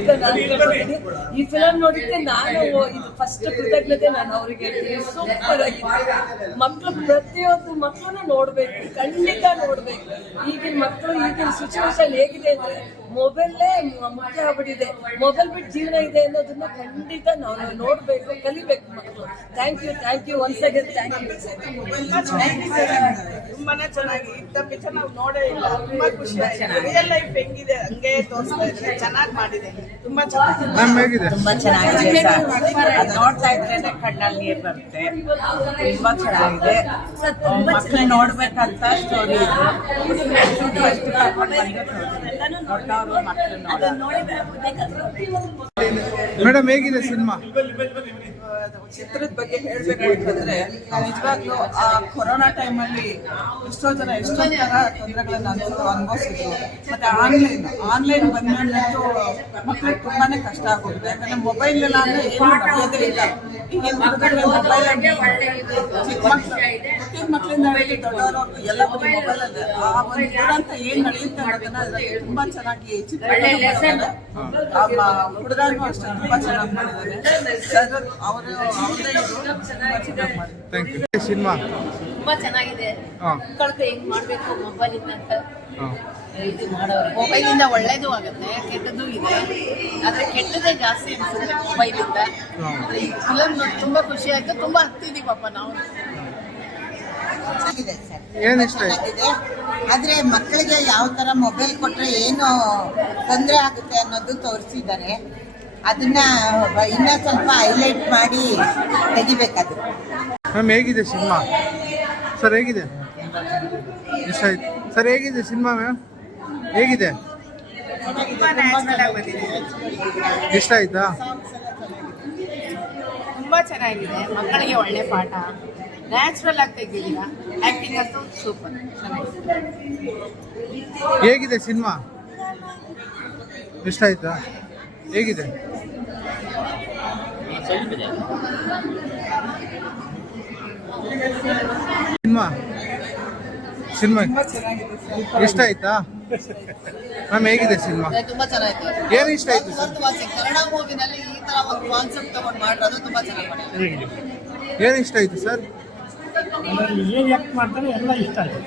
ಅಂತ ನಾನು ಹೇಳ್ತೀನಿ. ಈ ಫಿಲಮ್ ನೋಡಿದ್ರೆ ನಾನು ಇದು ಫಸ್ಟ್ ಕೃತಜ್ಞತೆ ನಾನು ಅವ್ರಿಗೆ ಹೇಳ್ತೀನಿ. ಸೂಪರ್ ಆಗಿದೆ. ಮಕ್ಕಳು ಪ್ರತಿಯೊಂದು ಮಕ್ಕಳನ್ನ ನೋಡ್ಬೇಕು, ಖಂಡಿತ ನೋಡ್ಬೇಕು. ಈಗಿನ ಮಕ್ಕಳು ಈಗಿನ ಸಿಚುವೇಶನ್ ಹೇಗಿದೆ ಅಂದ್ರೆ ಮೊಬೈಲೇ ಮುಖ್ಯ ಆಗ್ಬಿಟ್ಟಿದೆ. ಮೊಬೈಲ್ ಬಿಟ್ಟು ಜೀವನ ಇದೆ ಅನ್ನೋದನ್ನ ಖಂಡಿತ ನಾವು ನೋಡ್ಬೇಕು, ಕಲಿಬೇಕು ಮಕ್ಕಳು. Thank you once again thank you. ತುಂಬಾನೇ ಚೆನ್ನಾಗಿ ಇಂಥ ಪಿಕ್ಚರ್ ನಾವು ನೋಡೇ ಇಲ್ಲ. ತುಂಬಾ ಖುಷಿ ಆಯ್ತು. ರಿಯಲ್ ಲೈಫ್ ಹೆಂಗಿದೆ ಹಂಗೆ ತೋರಿಸ್ತಾ ಇದ್ರೆ ಚೆನ್ನಾಗಿ ಮಾಡಿದೆ. ತುಂಬಾ ಚೆನ್ನಾಗಿದೆ. ತುಂಬಾ ಚೆನ್ನಾಗಿದೆ ಸರ್. ಅದು ನೋಡ್ತಾ ಇದ್ರೆ ಕಣ್ಣಲ್ಲಿ ನೀರು ಬರುತ್ತೆ. ತುಂಬಾ ಚೆನ್ನಾಗಿದೆ. ಮಕ್ಕಳು ನೋಡ್ಬೇಕಂತ ಸ್ಟೋರಿ ಇದು. ಎಷ್ಟು ಕರ್ಕೊಂಡು ದೊಡ್ಡವರು ಮಕ್ಕಳು ಮೇಡಮ್ ಹೇಗಿದೆ ಸಿನಿಮಾ? ಚಿತ್ರದ ಬಗ್ಗೆ ಹೇಳ್ಬೇಕು ಅಂತಂದ್ರೆ ನಿಜವಾಗ್ಲೂ ಆ ಕೊರೋನಾ ಟೈಮಲ್ಲಿ ಎಷ್ಟೊಂದು ತರ ತೊಂದರೆಗಳನ್ನ ಅನುಭವಿಸಿದ್ರು. ಮತ್ತೆ ಆನ್ಲೈನ್ ಬಂದ್ಮೇಲಂತೂ ಮಕ್ಳಿಗೆ ತುಂಬಾನೇ ಕಷ್ಟ ಆಗುತ್ತೆ. ಯಾಕಂದ್ರೆ ಮೊಬೈಲ್ ಎಲ್ಲ ಅಂದ್ರೆ ಏನು ನಡೆಯೋದೇ ಇಲ್ಲ. ಈಗಿನ ಮಕ್ಕಳಿಗೆ ಮೊಬೈಲ್ ಚಿಕ್ಕ ಮಕ್ಕಳಿಂದ ಹಿಡಿದು ದೊಡ್ಡವರವರೆಗೂ ಎಲ್ಲ ಮೊಬೈಲ್ ಅಲ್ಲಿ ಆ ಒಂದು ದುರಂತ ಏನ್ ನಡೆಯುತ್ತೆ ಅನ್ನೋದನ್ನ ತುಂಬಾ ಚೆನ್ನಾಗಿ ಚಿತ್ರ ಹುಡುಗನೂ ಅಷ್ಟೇ ತುಂಬಾ ಚೆನ್ನಾಗಿ ಮಾಡಿದ್ದಾರೆ. ಸಿನಿಮಾ ತುಂಬಾ ಚೆನ್ನಾಗಿದೆ. ಮಕ್ಕಳಿಗೆ ಹೆಂಗ್ ಮಾಡ್ಬೇಕು ಮೊಬೈಲ್ ಇಂದ ಅಂತ ಇದು ಮಾಡೋರು. ಮೊಬೈಲ್ ಇಂದ ಒಳ್ಳೇದು ಆಗುತ್ತೆ, ಕೆಟ್ಟದ್ದು ಇದೆ. ಆದ್ರೆ ಕೆಟ್ಟದೇ ಜಾಸ್ತಿ ಅನ್ಸುತ್ತೆ ಮೊಬೈಲ್ ಇಂದ. ಫಿಲಮ್ ನೋಡಿ ತುಂಬಾ ಖುಷಿ ಆಯ್ತು. ತುಂಬಾ ಹತ್ತಿದೀವಿ ಪಾಪ ನಾವು. ಏನ್ ಇಷ್ಟ ಆಗಿದೆ? ಆದ್ರೆ ಮಕ್ಕಳಿಗೆ ಯಾವ ತರ ಮೊಬೈಲ್ ಕೊಟ್ರೆ ಏನು ತೊಂದರೆ ಆಗುತ್ತೆ ಅನ್ನೋದು ತೋರಿಸಿದ್ದಾರೆ. ಅದನ್ನ ಇನ್ನ ಸ್ವಲ್ಪ ಹೈಲೈಟ್ ಮಾಡಿ ತೆಗಿಬೇಕಾದ್ರು. ಮ್ಯಾಮ್ ಹೇಗಿದೆ ಸಿನಿಮಾ? ಸರ್ ಹೇಗಿದೆ? ಇಷ್ಟ ಆಯ್ತು ಸರ್. ಹೇಗಿದೆ ಸಿನಿಮಾ ಮ್ಯಾಮ್? ಹೇಗಿದೆ? ಇಷ್ಟ ಆಯ್ತಾ? ತುಂಬಾ ಚೆನ್ನಾಗಿದೆ. ಮಕ್ಕಳಿಗೆ ಒಳ್ಳೆ ಪಾಠ, ನ್ಯಾಚುರಲ್ ಆಗಿ ತೆಗೆದಿದ್ದೀರಾ. ಆಕ್ಟಿಂಗ್ ಅಂತೂ ಸೂಪರ್ ಚೆನ್ನಾಗಿದೆ. ಹೇಗಿದೆ ಸಿನಿಮಾ? ಇಷ್ಟ ಆಯ್ತಾ? ಹೇಗಿದೆ ಸಿನಿಮಾ? ಇಷ್ಟ ಆಯ್ತಾ ಮ್ಯಾಮ್? ಹೇಗಿದೆ ಸಿನಿಮಾ? ತುಂಬಾ ಚೆನ್ನಾಗಿತ್ತು. ಏನು ಇಷ್ಟ ಆಯ್ತು ಸರ್? ಕನ್ನಡ ಮೂವಿನಲ್ಲಿ ಈ ತರ ಒಂದು ಕಾನ್ಸೆಪ್ಟ್ ತಗೊಂಡು ಮಾಡಿರೋದು ತುಂಬಾ ಚೆನ್ನಾಗಿ. ಏನು ಇಷ್ಟ ಆಯ್ತು ಸರ್? ಏನ್ ಆಕ್ಟ್ ಮಾಡ್ತಾರೆ ಎಲ್ಲ ಇಷ್ಟ ಆಯ್ತು.